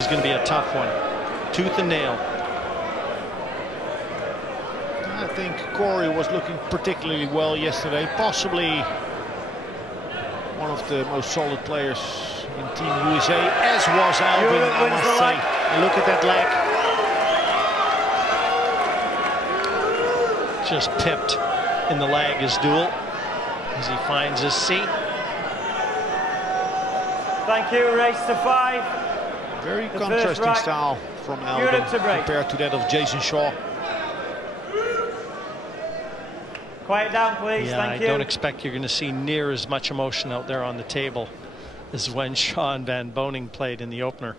It's going to be a tough one. Tooth and nail. I think Corey was looking particularly well yesterday. Possibly one of the most solid players in Team USA, as was Albin, I must say. And look at that leg. Just pipped in the leg is Deuel as he finds his seat. Thank you, race to 5. Very contrasting style from Albin compared to that of Jason Shaw. Quiet down, please. Yeah, Thank you. I don't expect you're going to see near as much emotion out there on the table as when Sean Van Boning played in the opener.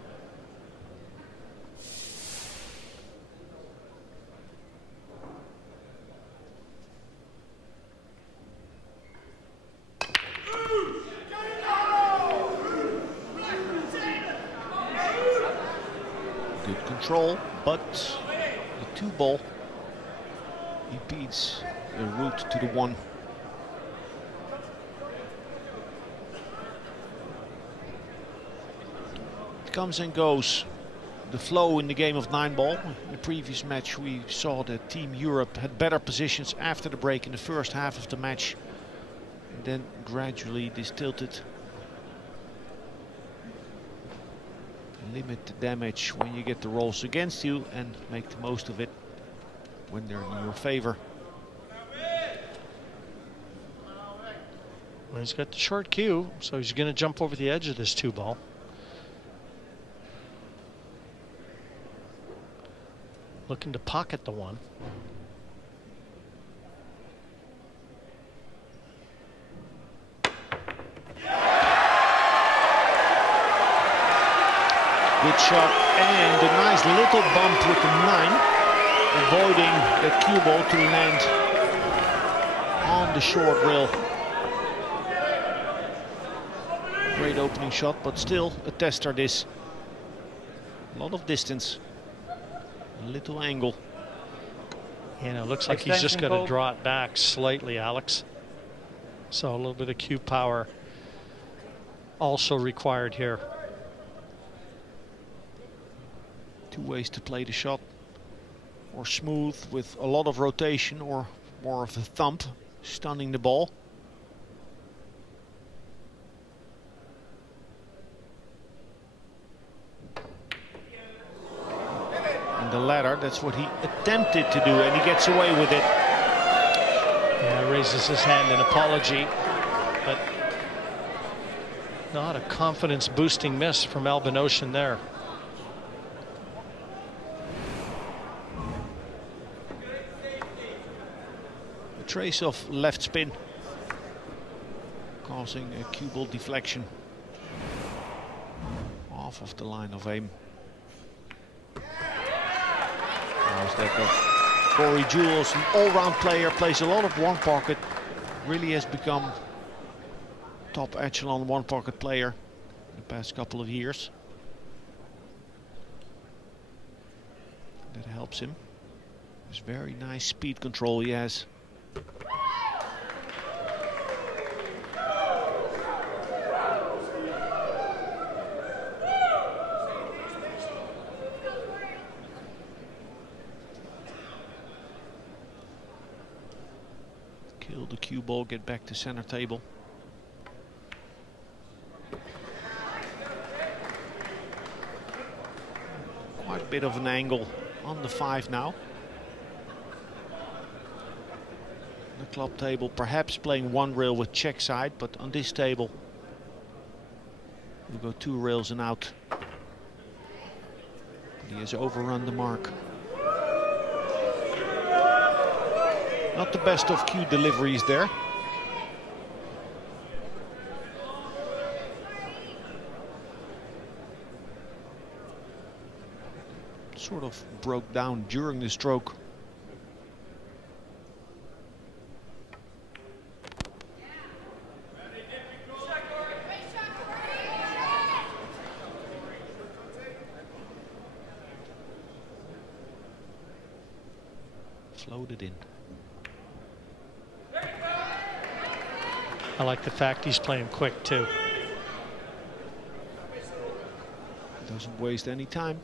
Good control, but the 2-ball impedes the route to the 1. It comes and goes. The flow in the game of 9-ball. In the previous match we saw that Team Europe had better positions after the break in the first half of the match. And then gradually this tilted. Limit the damage when you get the rolls against you and make the most of it when they're in your favor. Well, he's got the short cue, so he's going to jump over the edge of this 2-ball. Looking to pocket the 1. Good shot and a nice little bump with the 9, avoiding the cue ball to land on the short rail. Great opening shot, but still a tester this. A lot of distance, a little angle. You know, looks like he's just got to draw it back slightly, Alex. So a little bit of cue power also required here. 2 ways to play the shot, or smooth with a lot of rotation, or more of a thump, stunning the ball. And the latter, that's what he attempted to do, and he gets away with it. Yeah, raises his hand in apology, but not a confidence boosting miss from Albin Ouschan there. Trace of left spin, causing a cue ball deflection off of the line of aim. How's that go? Corey Deuel is an all-round player, plays a lot of one pocket, really has become top echelon one pocket player in the past couple of years. That helps him. There's very nice speed control he has. Kill the cue ball, get back to center table. Quite a bit of an angle on the 5 now. The club table perhaps playing 1 rail with check side, but on this table we'll go 2 rails and out. He has overrun the mark. Not the best of cue deliveries there. Sort of broke down during the stroke. Floated in. I like the fact he's playing quick too. Doesn't waste any time.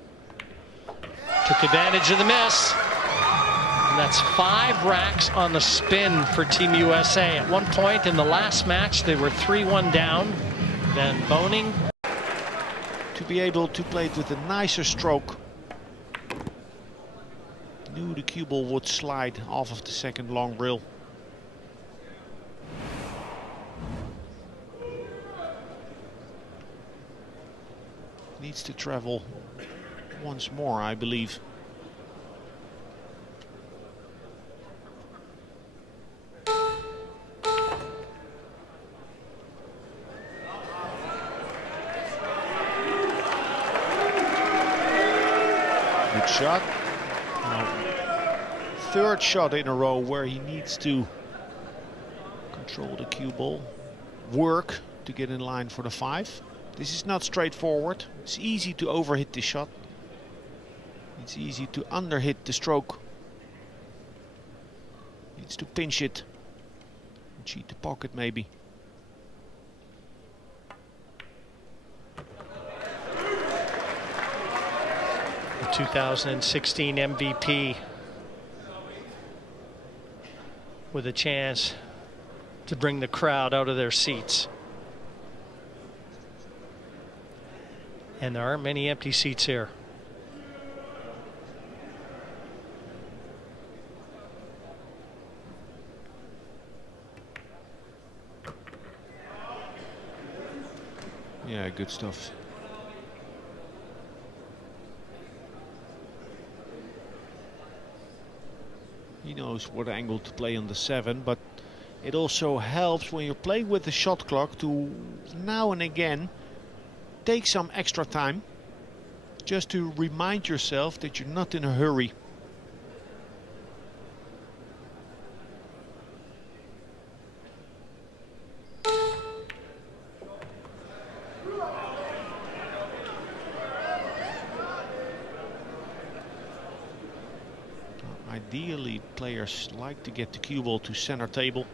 Took advantage of the miss. And that's 5 racks on the spin for Team USA. At one point in the last match, they were 3-1 down. Then Boning. To be able to play it with a nicer stroke. Knew the cue ball would slide off of the second long rail. Needs to travel once more, I believe. Good shot. Now, third shot in a row where he needs to control the cue ball, work to get in line for the 5. This is not straightforward. It's easy to overhit the shot. It's easy to underhit the stroke. Needs to pinch it. Cheat the pocket maybe. The 2016 MVP with a chance to bring the crowd out of their seats. And there aren't many empty seats here. Yeah, good stuff. He knows what angle to play on the 7, but it also helps when you're playing with the shot clock to now and again take some extra time just to remind yourself that you're not in a hurry. Ideally, players like to get the cue ball to center table,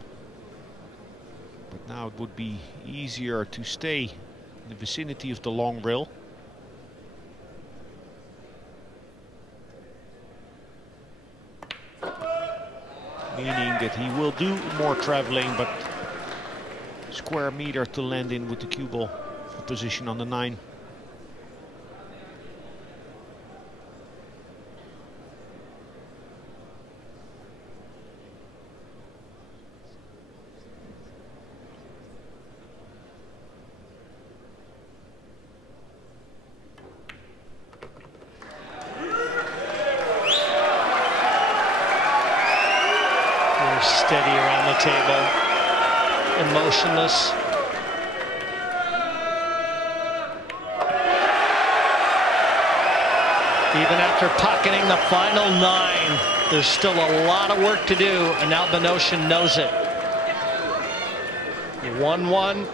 but now it would be easier to stay in the vicinity of the long rail. Meaning that he will do more traveling, but square meter to land in with the cue ball for position on the 9. Steady around the table and motionless. Even after pocketing the final 9, there's still a lot of work to do, and Albin Ouschan knows it. 1-1.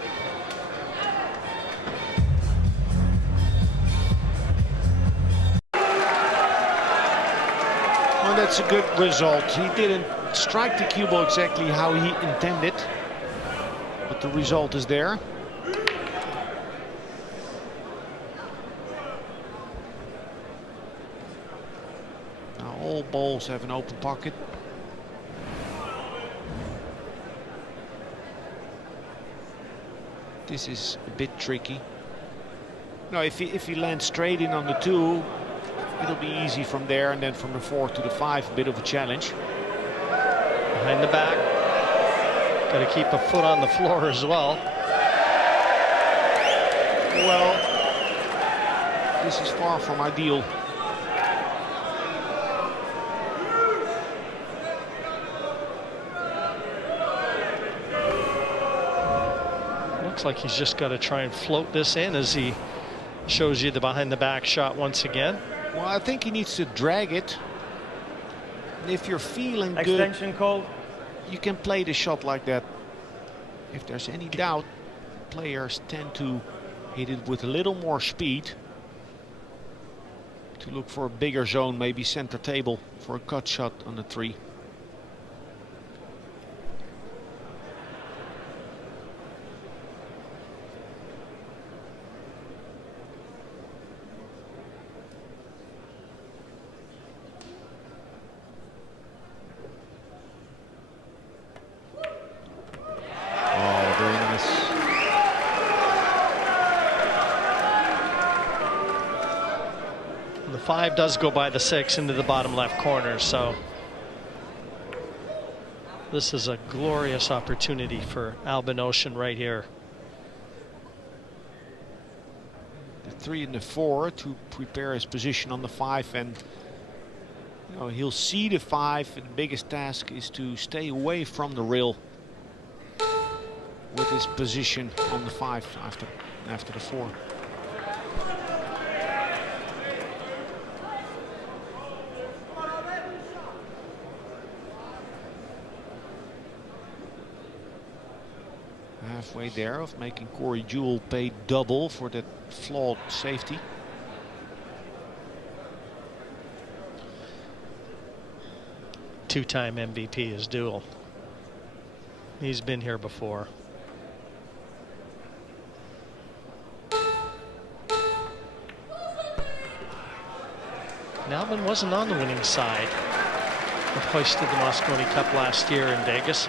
Well, that's a good result. He didn't strike the cue ball exactly how he intended, but the result is there. Now all balls have an open pocket. This is a bit tricky. No, if he lands straight in on the 2, it'll be easy from there, and then from the 4 to the 5, a bit of a challenge. Behind the back. Got to keep a foot on the floor as well. Well, this is far from ideal. Looks like he's just got to try and float this in as he shows you the behind the back shot once again. Well, I think he needs to drag it. And if you're feeling Extension good, called. you can play the shot like that. If there's any doubt, players tend to hit it with a little more speed to look for a bigger zone, maybe center table for a cut shot on the 3. And the 5 does go by the 6 into the bottom left corner, so this is a glorious opportunity for Albin Ouschan right here. The 3 and the 4 to prepare his position on the 5, and you know, he'll see the 5, and the biggest task is to stay away from the rail with his position on the 5 after the 4. Halfway there of making Corey Deuel pay double for that flawed safety. Two-time MVP is Deuel. He's been here before. And Albin wasn't on the winning side of hoisted the Mosconi Cup last year in Vegas.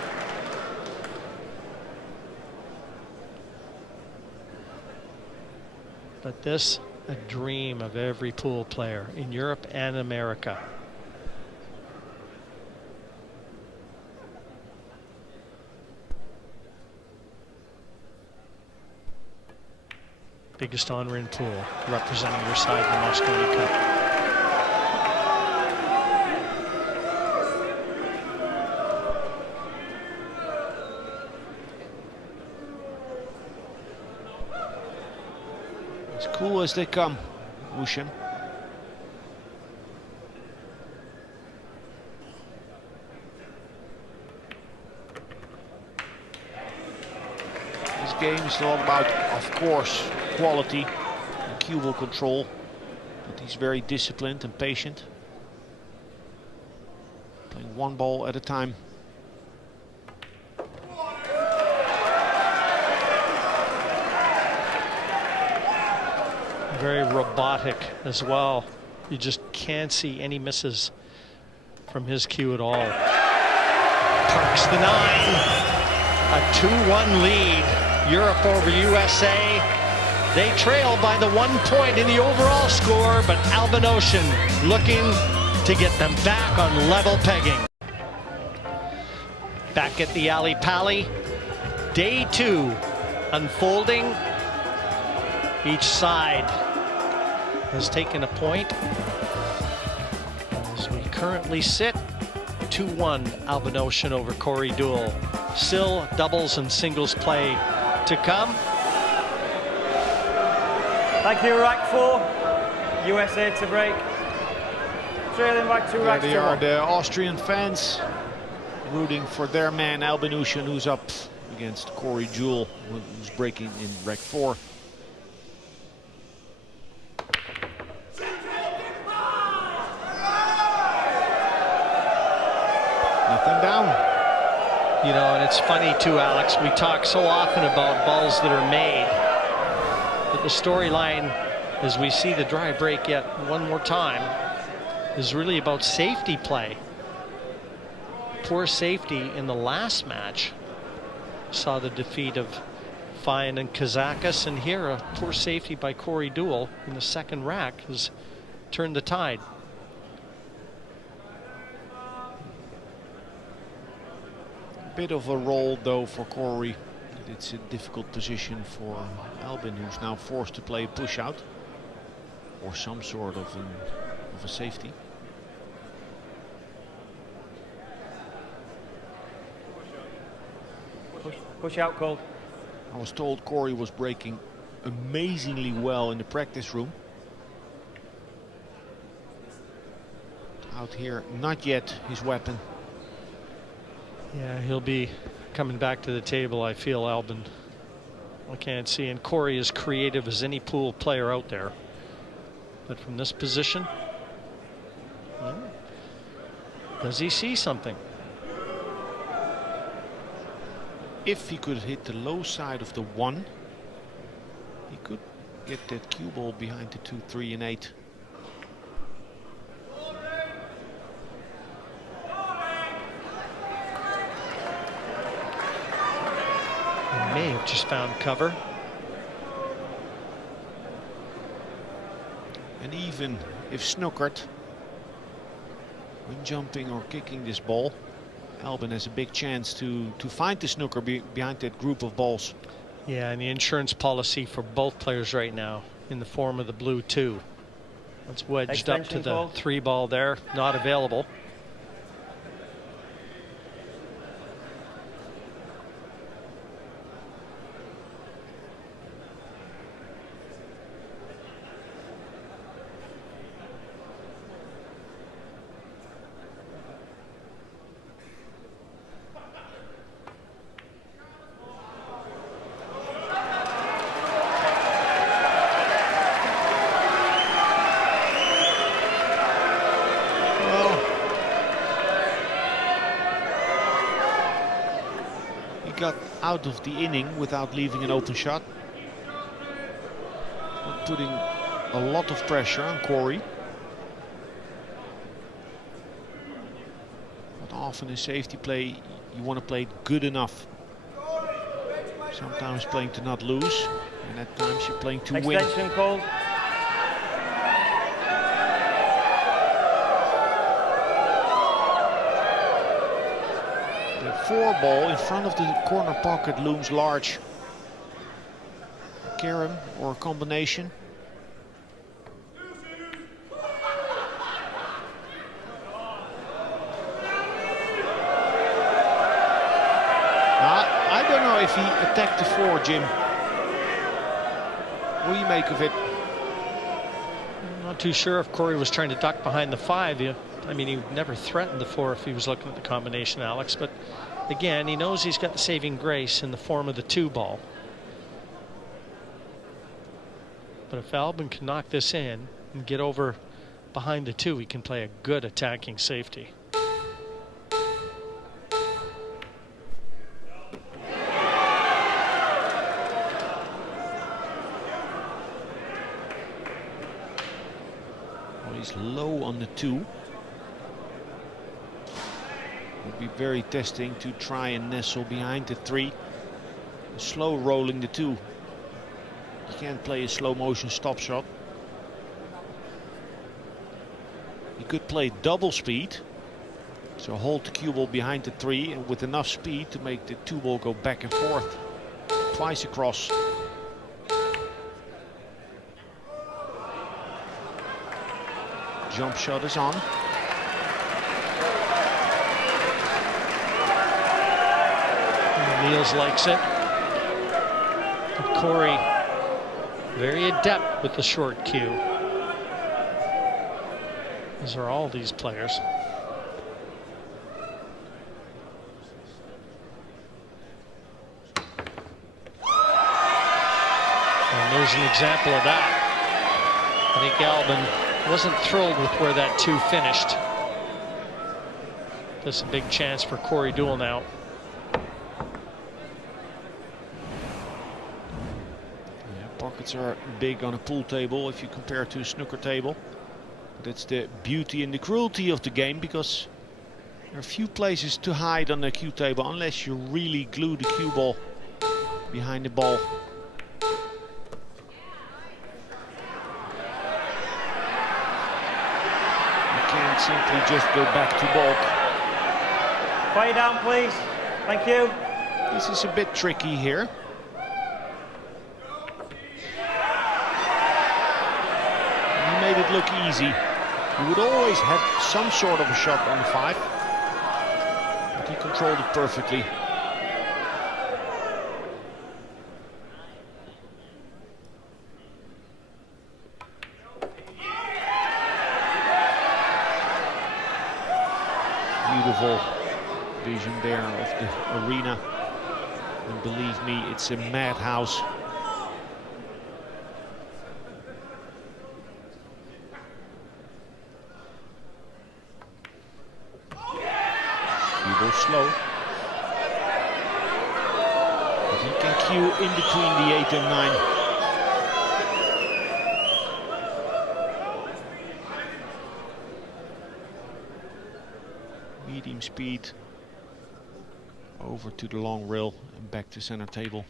But this, a dream of every pool player in Europe and America. Biggest honor in pool, representing your side in the Mosconi Cup. As cool as they come, Ouschan. This game is all about, of course, quality and cue ball control, but he's very disciplined and patient, playing one ball at a time. Very robotic as well. You just can't see any misses from his cue at all. Parks the 9. A 2-1 lead. Europe over USA. They trail by the 1 point in the overall score, but Albin Ouschan looking to get them back on level pegging. Back at the Alley Pally. Day 2 unfolding. Each side has taken a point. As we currently sit, 2-1 Albin Ouschan over Corey Deuel. Still doubles and singles play to come. Thank you, rack 4. USA to break. Trailing by 2 racks There they to are, 1. the Austrian fans rooting for their man Albin Ouschan, who's up against Corey Deuel, who's breaking in rack 4. Nothing down. You know, and it's funny too, Alex, we talk so often about balls that are made, but the storyline, as we see the dry break yet one more time, is really about safety play. Poor safety in the last match saw the defeat of Fine and Kazakis, and here a poor safety by Corey Deuel in the second rack has turned the tide. Bit of a roll though for Corey. It's a difficult position for Albin, who's now forced to play a push out or some sort of a safety. Push out called. I was told Corey was breaking amazingly well in the practice room. Out here, not yet his weapon. Yeah, he'll be coming back to the table, I feel, Albin. I can't see, and Corey is creative as any pool player out there. But from this position, well, does he see something? If he could hit the low side of the 1, he could get that cue ball behind the 2, 3, and 8. May have just found cover. And even if snookered, when jumping or kicking this ball, Albin has a big chance to find the snooker behind that group of balls. Yeah, and the insurance policy for both players right now in the form of the blue 2. It's wedged up to the 3 ball there, not available. Got out of the inning without leaving an open shot, putting a lot of pressure on Corey. But often in safety play, you want to play good enough. Sometimes playing to not lose, and at times you're playing to win. Extension called. The 4 ball in front of the corner pocket looms large. A carom or a combination. I don't know if he attacked the 4, Jim. What do you make of it? I'm not too sure if Corey was trying to duck behind the 5. I mean, he would never threaten the 4 if he was looking at the combination, Alex. But again, he knows he's got the saving grace in the form of the 2 ball. But if Albin can knock this in and get over behind the 2, he can play a good attacking safety. Well, he's low on the 2. Would be very testing to try and nestle behind the 3. Slow rolling the 2. You can't play a slow motion stop shot. You could play double speed, so hold the cue ball behind the 3 and with enough speed to make the 2 ball go back and forth twice across. Jump shot is on. Niels likes it. But Corey, very adept with the short cue. Those are all these players. And there's an example of that. I think Albin wasn't thrilled with where that 2 finished. This is a big chance for Corey Deuel now. Pockets are big on a pool table if you compare to a snooker table. That's the beauty and the cruelty of the game, because there are few places to hide on the cue table unless you really glue the cue ball behind the ball. You can't simply just go back to balk. Quiet down, please. Thank you. This is a bit tricky here. Made it look easy. He would always have some sort of a shot on the 5, but he controlled it perfectly. Beautiful vision there of the arena, and believe me, it's a madhouse. Slow, but he can cue in between the 8 and 9. Medium speed over to the long rail and back to center table.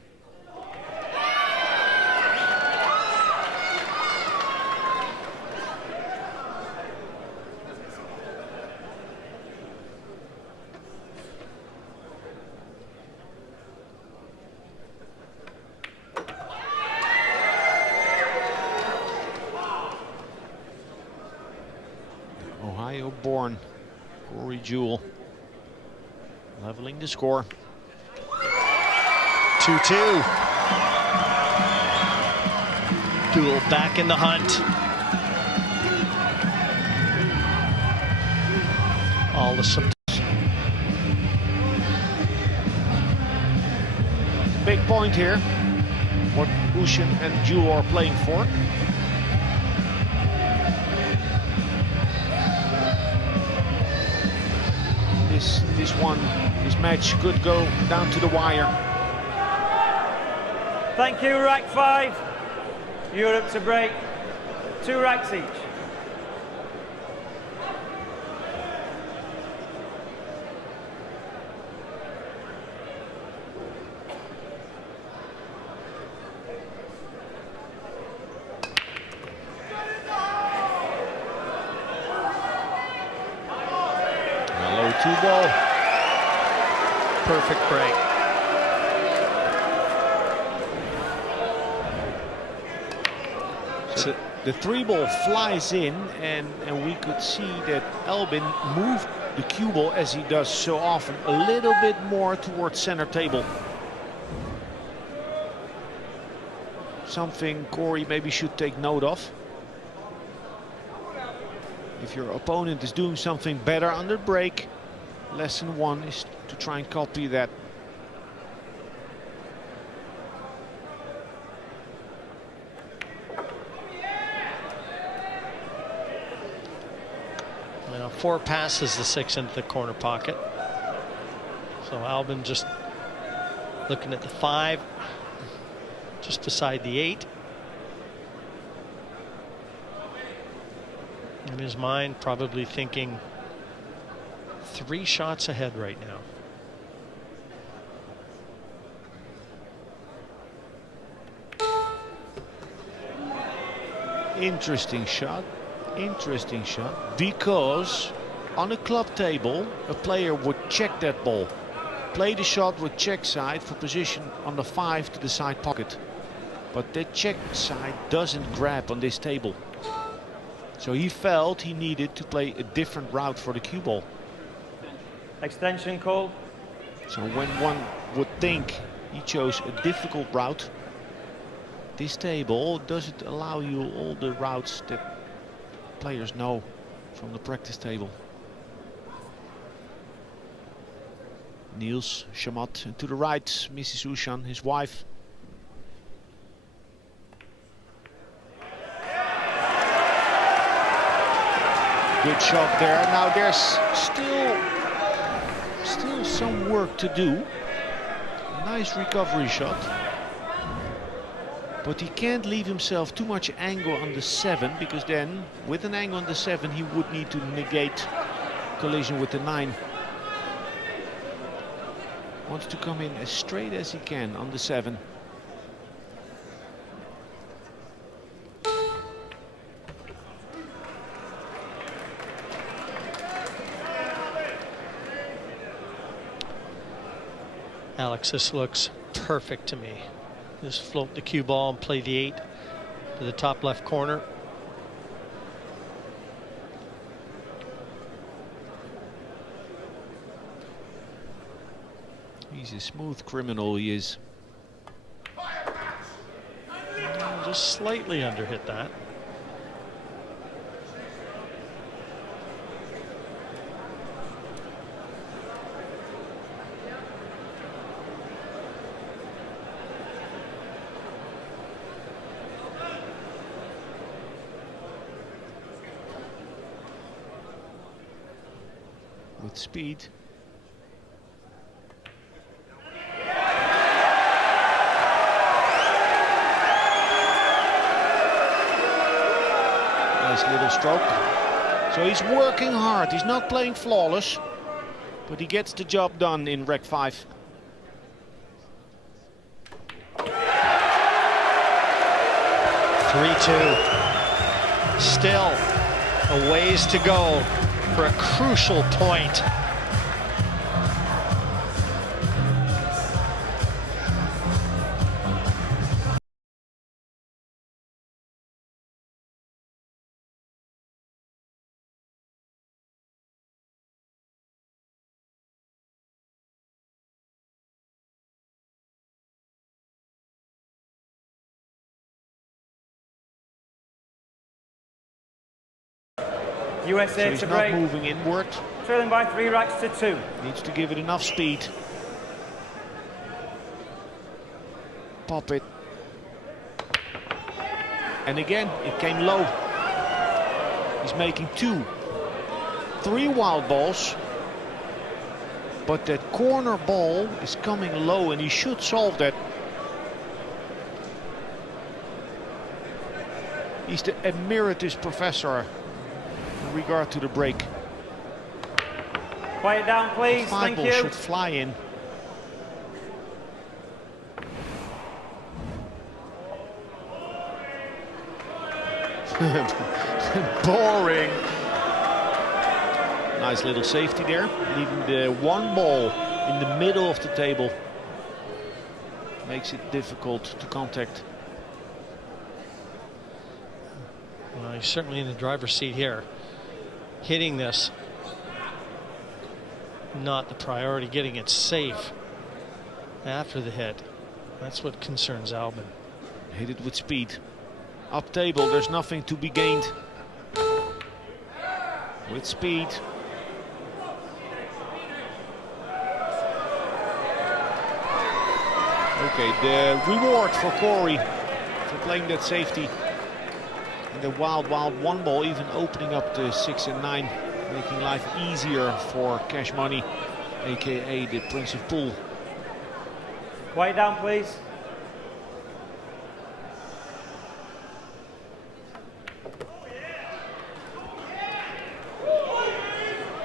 Ohio-born Corey Deuel leveling the score. 2-2. Deuel back in the hunt. All the big point here, what Ouschan and Deuel are playing for. This match could go down to the wire. Thank you, rack 5. Europe to break. 2 racks each. Hello, 2-ball. perfect break. So the 3-ball flies in, and we could see that Albin moved the cue ball, as he does so often, a little bit more towards center table. Something Corey maybe should take note of. If your opponent is doing something better under break, lesson 1 is to try and copy that. Now 4 passes the 6 into the corner pocket. So Albin just looking at the 5, just beside the 8. In his mind, probably thinking 3 shots ahead right now. Interesting shot, because on a club table a player would check that ball, play the shot with check side for position on the 5 to the side pocket, but the check side doesn't grab on this table, so he felt he needed to play a different route for the cue ball. Extension call. So when one would think he chose a difficult route, this table doesn't allow you all the routes that players know from the practice table. Niels Shamat, and to the right, Mrs. Ouschan, his wife. Good shot there. Now there's still some work to do. Nice recovery shot. But he can't leave himself too much angle on the 7, because then with an angle on the 7 he would need to negate collision with the 9. Wants to come in as straight as he can on the 7. Alex, this looks perfect to me. Just float the cue ball and play the 8 to the top left corner. He's a smooth criminal, he is. Just slightly underhit that. With speed. Nice little stroke. So he's working hard. He's not playing flawless, but he gets the job done in rec 5. Still a ways to go for a crucial point. USA So he's to not break. moving inward. Trailing by 3 racks to 2. Needs to give it enough speed. Pop it. And again, it came low. He's making 3 wild balls. But that corner ball is coming low and he should solve that. He's the emeritus professor in regard to the break. Quiet down, please. The 5 Thank ball you. should fly in. Boring. Nice little safety there, leaving the 1 ball in the middle of the table. Makes it difficult to contact. Well, he's certainly in the driver's seat here. Hitting this, not the priority. Getting it safe after the hit. That's what concerns Albin. Hit it with speed. Up table, there's nothing to be gained. With speed. Okay, the reward for Corey for playing that safety. And the wild 1 ball even opening up the 6 and 9, making life easier for Cash Money, aka the Prince of Pool. Quiet down, please.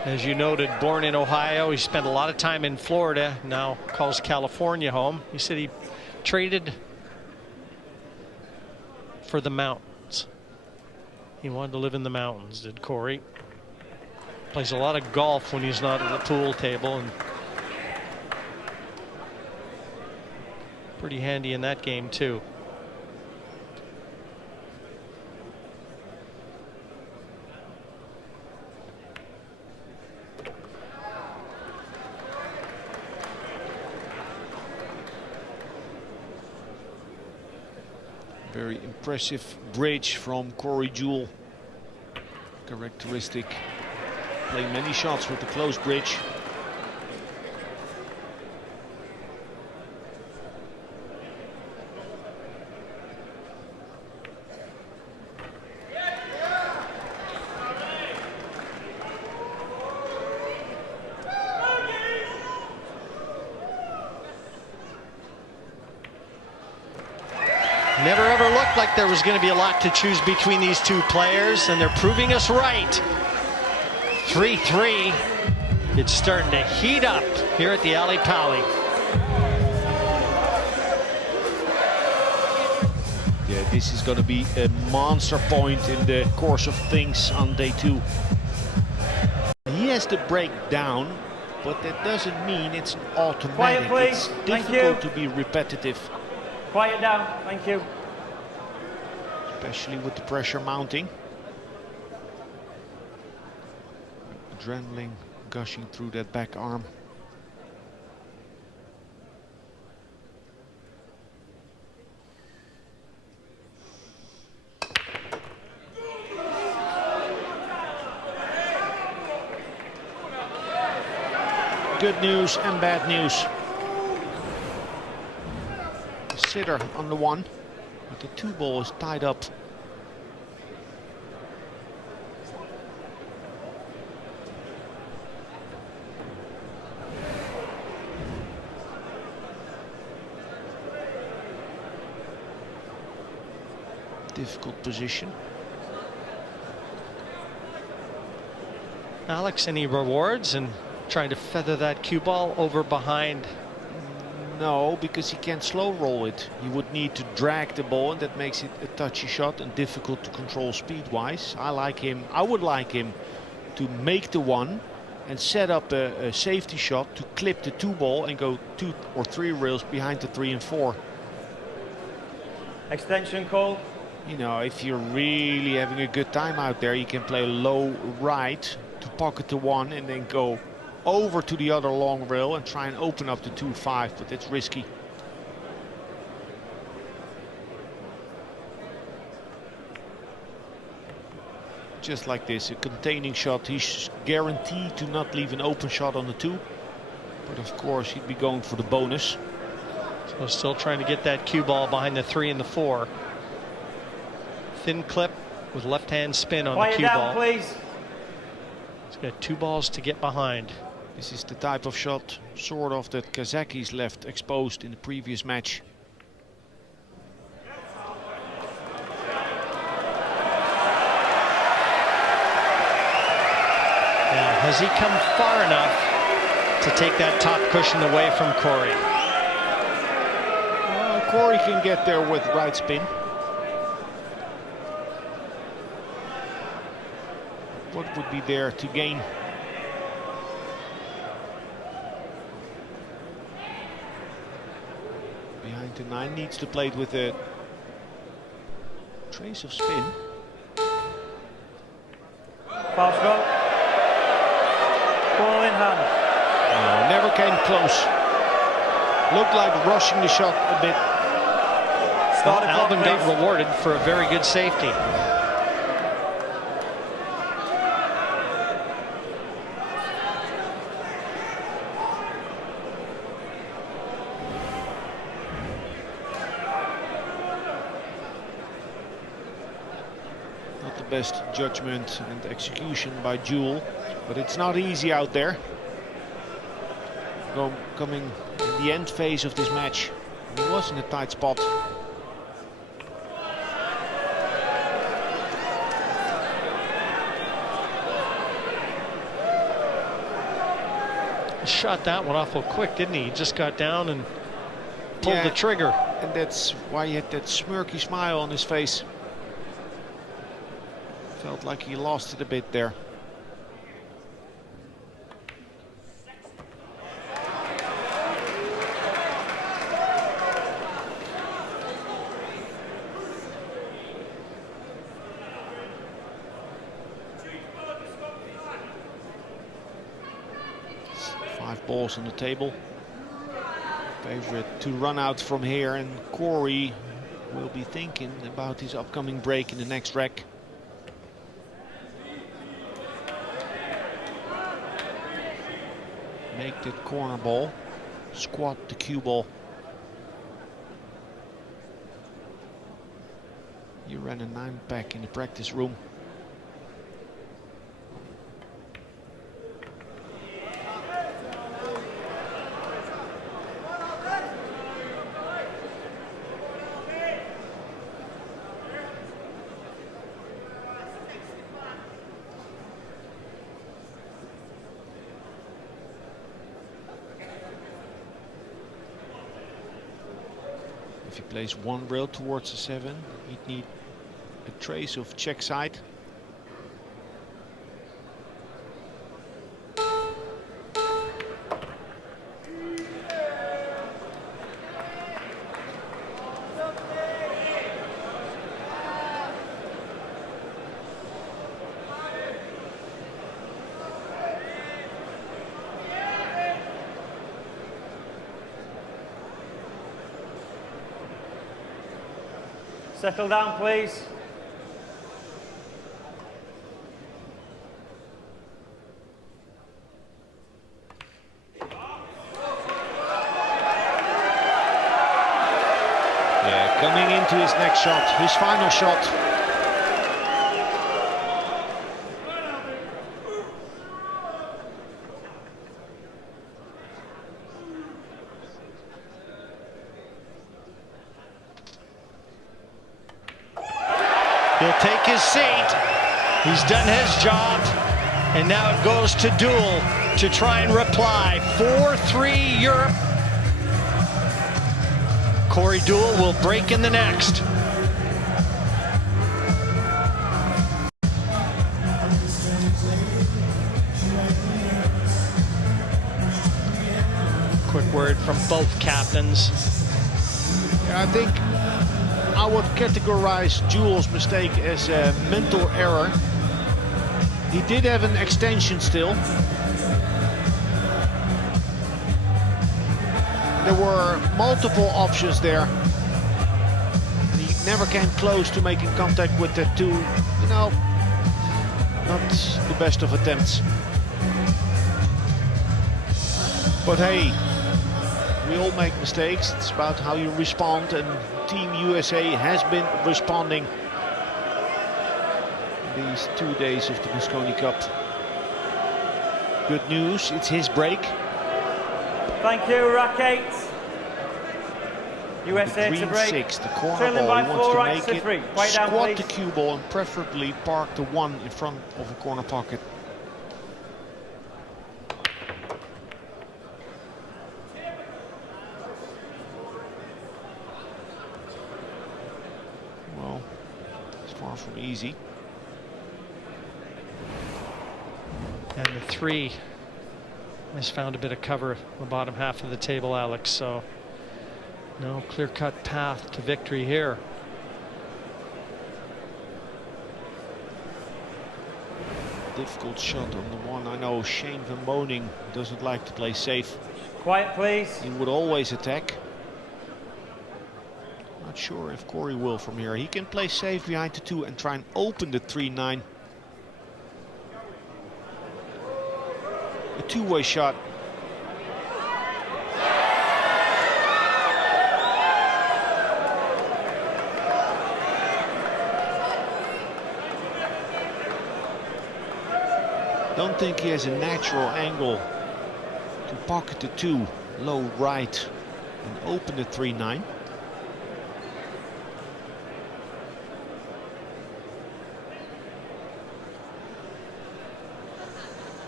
As you noted, born in Ohio, he spent a lot of time in Florida, now calls California home. He said he traded for the mountains. He wanted to live in the mountains, did Corey. Plays a lot of golf when he's not at the pool table, and pretty handy in that game too. Very impressive bridge from Corey Deuel. Characteristic. Playing many shots with the close bridge. Never ever looked like there was going to be a lot to choose between these 2 players, and they're proving us right. 3-3. It's starting to heat up here at the Ali Pali. Yeah, this is going to be a monster point in the course of things on day 2. He has to break down, but that doesn't mean it's automatic. Quiet, please. It's Thank difficult you. to be repetitive. Quiet down. Thank you. Especially with the pressure mounting. Adrenaline gushing through that back arm. Good news and bad news. Sitter on the 1, but the 2 ball is tied up. Difficult position. Alex, any rewards in trying to feather that cue ball over behind? No, because he can't slow roll it. He would need to drag the ball, and that makes it a touchy shot and difficult to control speed-wise. I would like him to make the 1 and set up a safety shot to clip the 2 ball and go 2 or 3 rails behind the 3 and 4. Extension call. You know, if you're really having a good time out there, you can play low right to pocket the 1 and then go over to the other long rail and try and open up the 2-5, but it's risky. just like this, a containing shot. He's guaranteed to not leave an open shot on the 2. But of course, he'd be going for the bonus. So still trying to get that cue ball behind the 3 and the 4. Thin clip with left-hand spin on the cue ball. Please. He's got 2 balls to get behind. This is the type of shot, sort of, that Kazaki's left exposed in the previous match. Now, has he come far enough to take that top cushion away from Corey? Corey can get there with right spin. What would be there to gain? Behind the 9, needs to play it with a trace of spin. Fast stroke. Ball in hand. Never came close. Looked like rushing the shot a bit. Well, Albin got rewarded for a very good safety. Not the best judgment and execution by Deuel, but it's not easy out there. Coming in the end phase of this match, he was in a tight spot. He shot that one awful quick, didn't he? He just got down and pulled the trigger. And that's why he had that smirky smile on his face. Felt like he lost it a bit there. Balls on the table. Favorite to run out from here, and Corey will be thinking about his upcoming break in the next rack. Make that corner ball, squat the cue ball. You ran a 9-pack in the practice room. If he plays 1 rail towards the 7, he'd need a trace of check side. Settle down, please. Yeah, coming into his next shot, his final shot. He'll take his seat. He's done his job. And now it goes to Deuel to try and reply. 4-3 Europe. Corey Deuel will break in the next. Quick word from both captains. Yeah, I think I would categorize Deuel's mistake as a mental error. He did have an extension still. There were multiple options there. And he never came close to making contact with the 2. You know, Not the best of attempts. But hey, we all make mistakes. It's about how you respond, and Team USA has been responding these 2 days of the Mosconi Cup. Good news, it's his break. Thank you, rack 8. USA the to break. 3-6, the corner Trailing ball, by he wants 4 to racks make to 3. it, Quiet down, squat please. the cue ball and preferably park the 1 in front of a corner pocket. Well, it's far from easy. And the 3 has found a bit of cover in the bottom half of the table, Alex, so no clear-cut path to victory here. Difficult shot on the 1. I know Shane van Moning doesn't like to play safe. Quiet, please. He would always attack. Not sure if Corey will from here. He can play safe behind the 2 and try and open the 3-9. A two-way shot. Don't think he has a natural angle to pocket the 2, low right, and open the 3-9.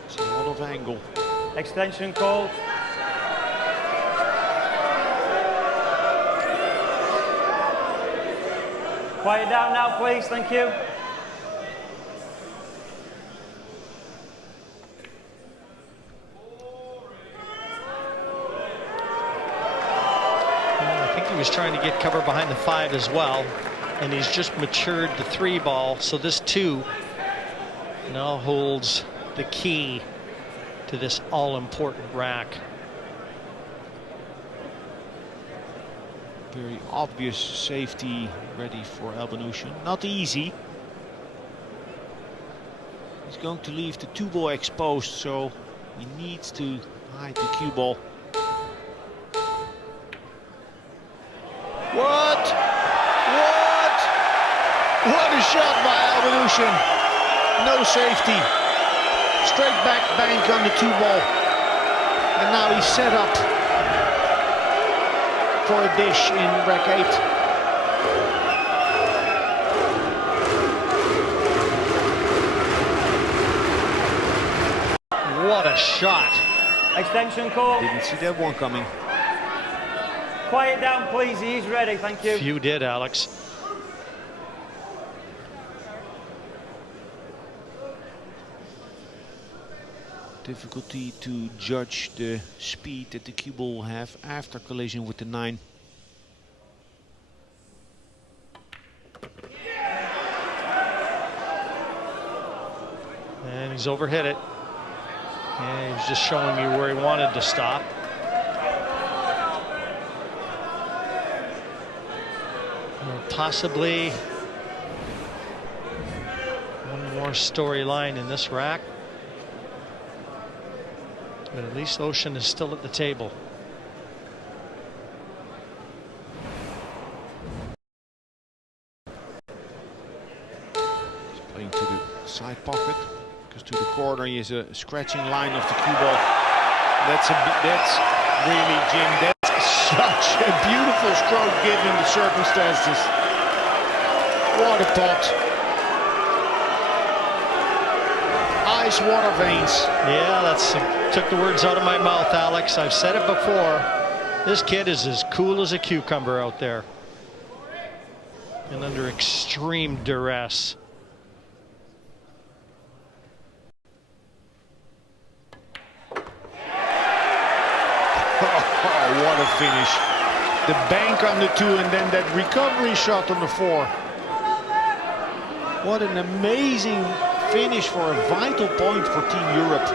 It's a lot of angle. Extension called. Quiet down now, please. Thank you. I think he was trying to get cover behind the 5 as well, and he's just matured the 3 ball, so this 2 now holds the key to this all-important rack. Very obvious safety ready for Albin Ouschan. Not easy. He's going to leave the 2 ball exposed, so he needs to hide the cue ball. What? What? What a shot by Albin Ouschan. No safety. Straight back bank on the 2 ball. And now he's set up for a dish in rack 8. What a shot. Extension call. Didn't see that one coming. Quiet down, please. He's ready. Thank you. Few did, Alex. Difficulty to judge the speed that the cue ball will have after collision with the 9. And he's overhit it. And he's just showing you where he wanted to stop. Possibly one more storyline in this rack. But at least Ouschan is still at the table. He's playing to the side pocket, because to the corner he has a scratching line of the cue ball. That's really, Jim, that's such a beautiful stroke given the circumstances. What a pot. Ice water veins. Yeah, took the words out of my mouth, Alex. I've said it before. This kid is as cool as a cucumber out there. And under extreme duress. Oh, what a finish. The bank on the 2 and then that recovery shot on the 4. What an amazing finish for a vital point for Team Europe.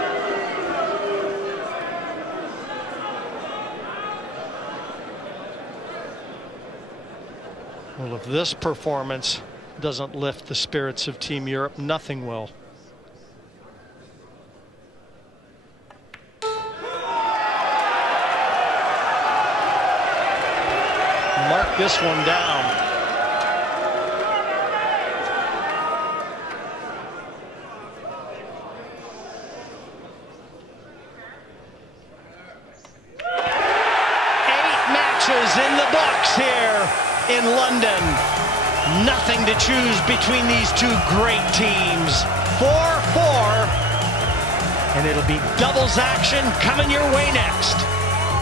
Well, if this performance doesn't lift the spirits of Team Europe, nothing will. this one down. In the books here in London. Nothing to choose between these two great teams. 4-4, and it'll be doubles action coming your way next.